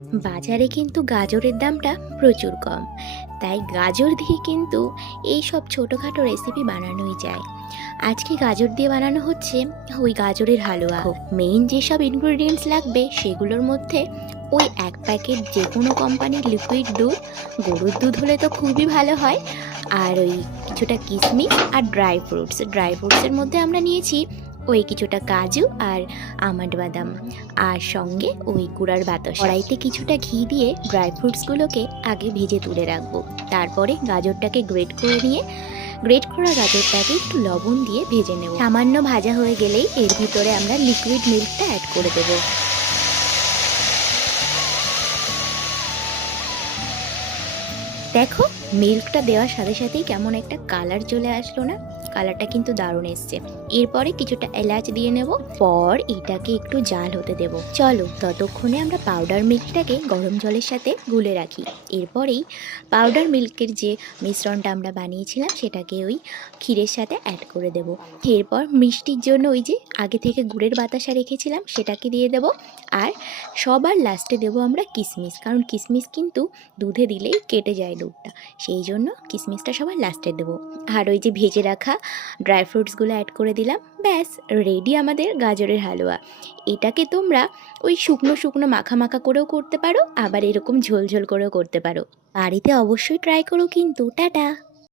বাজারে কিন্তু গাজরের দামটা প্রচুর কম, তাই গাজর দিয়ে কিন্তু এই সব ছোটোখাটো রেসিপি বানানোই যায়। আজকে গাজর দিয়ে বানানো হচ্ছে ওই গাজরের হালুয়া। মেইন যেসব ইনগ্রিডিয়েন্টস লাগবে সেগুলোর মধ্যে ওই এক প্যাকেট যে কোনো কোম্পানির লিকুইড দুধ, গরুর দুধ হলে তো খুবই ভালো হয়, আর ওই কিছুটা কিশমিশ আর ড্রাই ফ্রুটসের মধ্যে আমরা নিয়েছি ওই কিছুটা কাজু আর আমন্ড বাদাম, আর সঙ্গে ওই গুঁড়ার বাতাসা। কড়াইতে কিছুটা ঘি দিয়ে ড্রাই ফ্রুটসগুলোকে আগে ভেজে তুলে রাখবো। তারপরে গাজরটাকে গ্রেট করা গাজরটাকে একটু লবণ দিয়ে ভেজে নেব। সামান্য ভাজা হয়ে গেলেই এর ভিতরে আমরা লিকুইড মিল্কটা অ্যাড করে দেবো। দেখো, মিল্কটা দেওয়ার সাথে সাথেই কেমন একটা কালার চলে আসলো না? কালারটা কিন্তু দারুণ এসছে। এরপরে কিছুটা এলাচ দিয়ে নেব, পর এটাকে একটু জাল হতে দেব। চলো ততক্ষণে আমরা পাউডার মিল্কটাকে গরম জলের সাথে গুলে রাখি। এরপরেই পাউডার মিল্কের যে মিশ্রণটা আমরা বানিয়েছিলাম সেটাকে ওই ক্ষীরের সাথে অ্যাড করে দেব। এরপর মিষ্টির জন্য ওই যে আগে থেকে গুড়ের বাতাসা রেখেছিলাম সেটাকে দিয়ে দেব, আর সবার লাস্টে দেব আমরা কিশমিশ, কারণ কিশমিশ কিন্তু দুধে দিলেই কেটে যায় দুধটা, সেই জন্য কিশমিশটা সবার লাস্টে দেবো। আর ওই যে ভেজে রাখা ড্রাই ফ্রুটসগুলো অ্যাড করে দিলাম। ব্যাস রেডি আমাদের গাজরের হালুয়া। এটাকে তোমরা ওই শুকনো শুকনো মাখা মাখা করেও করতে পারো, আবার এরকম ঝোল ঝোল করেও করতে পারো। বাড়িতে অবশ্যই ট্রাই করো কিন্তু। টাটা।